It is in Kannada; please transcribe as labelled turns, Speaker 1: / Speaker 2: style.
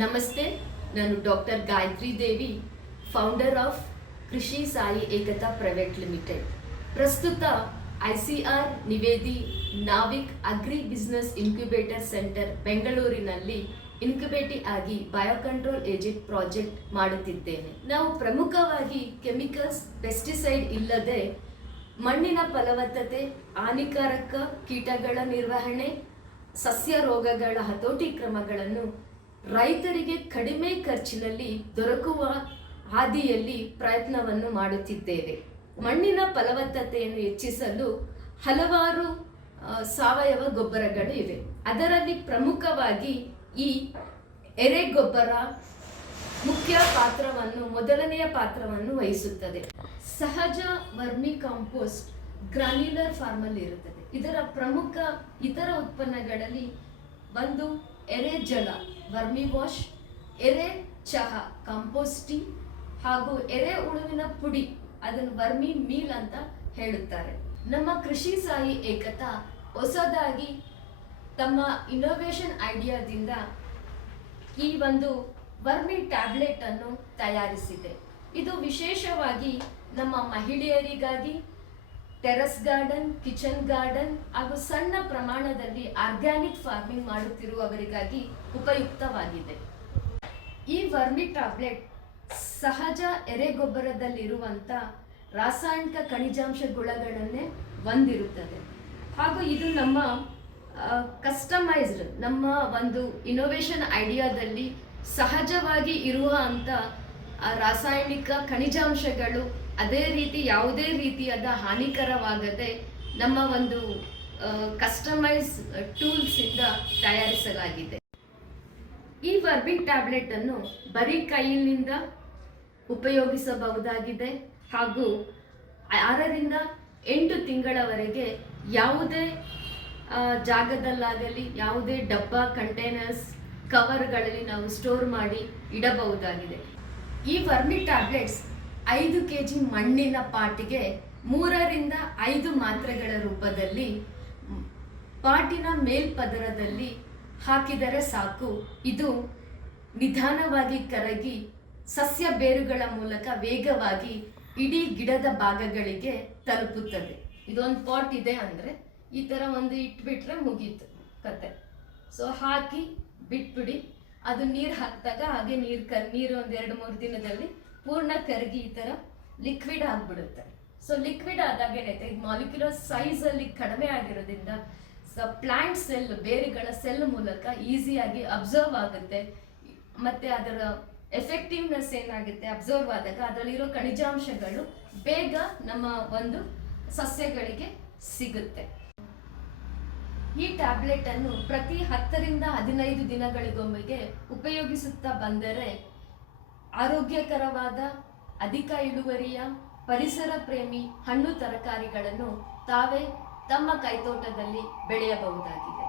Speaker 1: ನಮಸ್ತೆ, ನಾನು doctor Gayathri Devi founder of Krishi Sai Ekata private limited. ಪ್ರಸ್ತುತ I C R Nivedi Navik agri business incubator centre ಬೆಂಗಳೂರಿನಲ್ಲಿ ಇನ್ಕ್ಯುಬೇಟಿ ಆಗಿ ಬಯೋಕಂಟ್ರೋಲ್ ಏಜೆಂಟ್ ಪ್ರಾಜೆಕ್ಟ್ ಮಾಡುತ್ತಿದ್ದೇನೆ. ನಾವು ಪ್ರಮುಖವಾಗಿ ಕೆಮಿಕಲ್ಸ್, ಪೆಸ್ಟಿಸೈಡ್ ಇಲ್ಲದೆ ಮಣ್ಣಿನ ಫಲವತ್ತತೆ, ಹಾನಿಕಾರಕ ಕೀಟಗಳ ನಿರ್ವಹಣೆ, ಸಸ್ಯ ರೋಗಗಳ ಹತೋಟಿ ಕ್ರಮಗಳನ್ನು ರೈತರಿಗೆ ಕಡಿಮೆ ಖರ್ಚಿನಲ್ಲಿ ದೊರಕುವ ಹಾದಿಯಲ್ಲಿ ಪ್ರಯತ್ನವನ್ನು ಮಾಡುತ್ತಿದ್ದೇವೆ. ಮಣ್ಣಿನ ಫಲವತ್ತತೆಯನ್ನು ಹೆಚ್ಚಿಸಲು ಹಲವಾರು ಸಾವಯವ ಗೊಬ್ಬರಗಳು ಇವೆ. ಅದರಲ್ಲಿ ಪ್ರಮುಖವಾಗಿ ಈ ಎರೆಗೊಬ್ಬರ ಮುಖ್ಯ ಪಾತ್ರವನ್ನು, ಮೊದಲನೆಯ ಪಾತ್ರವನ್ನು ವಹಿಸುತ್ತದೆ. ಸಹಜ ವರ್ಮಿ ಕಾಂಪೋಸ್ಟ್ ಗ್ರಾನ್ಯುಲರ್ ಫಾರ್ಮಲ್ಲಿ ಇರುತ್ತದೆ ಇದರ ಪ್ರಮುಖ ಇತರ ಉತ್ಪನ್ನಗಳಲ್ಲಿ ಒಂದು ಎರೆ ಜಲ, ವರ್ಮಿ ವಾಶ್, ಎರೆ ಚಹಾ, ಕಾಂಪೋಸ್ಟಿಂಗ್ ಹಾಗೂ ಎರೆ ಉಳುವಿನ ಪುಡಿ ಅದನ್ನು ವರ್ಮಿ ಮೀಲ್ ಅಂತ ಹೇಳುತ್ತಾರೆ. ನಮ್ಮ ಕೃಷಿ ಸಾಯಿ ಏಕತಾ ಹೊಸದಾಗಿ ತಮ್ಮ ಇನ್ನೋವೇಶನ್ ಐಡಿಯಾದಿಂದ ಈ ಒಂದು ವರ್ಮಿ ಟ್ಯಾಬ್ಲೆಟ್ ಅನ್ನು ತಯಾರಿಸಿದೆ. ಇದು ವಿಶೇಷವಾಗಿ ನಮ್ಮ ಮಹಿಳೆಯರಿಗಾಗಿ ಟೆರಸ್ ಗಾರ್ಡನ್, ಕಿಚನ್ ಗಾರ್ಡನ್ ಹಾಗೂ ಸಣ್ಣ ಪ್ರಮಾಣದಲ್ಲಿ ಆರ್ಗ್ಯಾನಿಕ್ ಫಾರ್ಮಿಂಗ್ ಮಾಡುತ್ತಿರುವವರಿಗಾಗಿ ಉಪಯುಕ್ತವಾಗಿದೆ. ಈ ವರ್ಮಿ ಟ್ಯಾಬ್ಲೆಟ್ ಸಹಜ ಎರೆಗೊಬ್ಬರದಲ್ಲಿರುವಂಥ ರಾಸಾಯನಿಕ ಖನಿಜಾಂಶ ಗುಣಗಳನ್ನೇ ಹೊಂದಿರುತ್ತದೆ. ಹಾಗೂ ಇದು ನಮ್ಮ ಕಸ್ಟಮೈಸ್ಡ್ ನಮ್ಮ ಒಂದು ಇನೋವೇಷನ್ ಐಡಿಯಾದಲ್ಲಿ ಸಹಜವಾಗಿ ಇರುವ ಅಂಥ ರಾಸಾಯನಿಕ ಖನಿಜಾಂಶಗಳು ಅದೇ ರೀತಿ ಯಾವುದೇ ರೀತಿಯಾದ ಹಾನಿಕರವಾಗದೆ ನಮ್ಮ ಒಂದು ಕಸ್ಟಮೈಸ್ ಟೂಲ್ಸಿಂದ ತಯಾರಿಸಲಾಗಿದೆ. ಈ ವರ್ಬಿಂಗ್ ಟ್ಯಾಬ್ಲೆಟ್ ಅನ್ನು ಬರೀ ಕೈಯಿಂದ ಉಪಯೋಗಿಸಬಹುದಾಗಿದೆ ಹಾಗೂ ಆರರಿಂದ ಎಂಟು ತಿಂಗಳವರೆಗೆ ಯಾವುದೇ ಜಾಗದಲ್ಲಾಗಲಿ, ಯಾವುದೇ ಡಬ್ಬ ಕಂಟೈನರ್ಸ್ ಕವರ್ಗಳಲ್ಲಿ ನಾವು ಸ್ಟೋರ್ ಮಾಡಿ ಇಡಬಹುದಾಗಿದೆ. ಈ ವರ್ಮಿ ಟ್ಯಾಬ್ಲೆಟ್ಸ್ ಐದು ಕೆ ಜಿ ಮಣ್ಣಿನ ಪಾಟಿಗೆ ಮೂರರಿಂದ ಐದು ಮಾತ್ರೆಗಳ ರೂಪದಲ್ಲಿ ಪಾಟಿನ ಮೇಲ್ಪದರದಲ್ಲಿ ಹಾಕಿದರೆ ಸಾಕು. ಇದು ನಿಧಾನವಾಗಿ ಕರಗಿ ಸಸ್ಯ ಬೇರುಗಳ ಮೂಲಕ ವೇಗವಾಗಿ ಇಡೀ ಗಿಡದ ಭಾಗಗಳಿಗೆ ತಲುಪುತ್ತದೆ. ಇದೊಂದು ಪಾಟ್ ಇದೆ ಅಂದರೆ ಈ ಥರ ಒಂದು ಇಟ್ಬಿಟ್ರೆ ಮುಗೀತು ಕತೆ. ಸೊ ಹಾಕಿ ಬಿಟ್ಬಿಡಿ. ಅದು ನೀರು ಹಾಕಿದಾಗ ಹಾಗೆ ನೀರು ಕ, ನೀರು ಒಂದು ಎರಡು ಮೂರು ದಿನದಲ್ಲಿ ಪೂರ್ಣ ಕರಗಿ ಈ ಥರ ಲಿಕ್ವಿಡ್ ಆಗಿಬಿಡುತ್ತೆ. ಸೊ ಲಿಕ್ವಿಡ್ ಆದಾಗ ಏನೈತೆ ಮಾಲಿಕ್ಯುಲರ್ ಸೈಜಲ್ಲಿ ಕಡಿಮೆ ಆಗಿರೋದ್ರಿಂದ ಸ ಪ್ಲಾಂಟ್ ಸೆಲ್ ಬೇರುಗಳ ಸೆಲ್ ಮೂಲಕ ಈಸಿಯಾಗಿ ಅಬ್ಸರ್ವ್ ಆಗುತ್ತೆ. ಮತ್ತೆ ಅದರ ಎಫೆಕ್ಟಿವ್ನೆಸ್ ಏನಾಗುತ್ತೆ? ಅಬ್ಸರ್ವ್ ಆದಾಗ ಅದರಲ್ಲಿರೋ ಖನಿಜಾಂಶಗಳು ಬೇಗ ನಮ್ಮ ಒಂದು ಸಸ್ಯಗಳಿಗೆ ಸಿಗುತ್ತೆ. ಈ ಟ್ಯಾಬ್ಲೆಟ್ ಅನ್ನು ಪ್ರತಿ ಹತ್ತರಿಂದ ಹದಿನೈದು ದಿನಗಳಿಗೊಮ್ಮೆಗೆ ಉಪಯೋಗಿಸುತ್ತಾ ಬಂದರೆ ಆರೋಗ್ಯಕರವಾದ ಅಧಿಕ ಇಳುವರಿಯ ಪರಿಸರ ಪ್ರೇಮಿ ಹಣ್ಣು ತರಕಾರಿಗಳನ್ನು ತಾವೇ ತಮ್ಮ ಕೈತೋಟದಲ್ಲಿ ಬೆಳೆಯಬಹುದಾಗಿದೆ.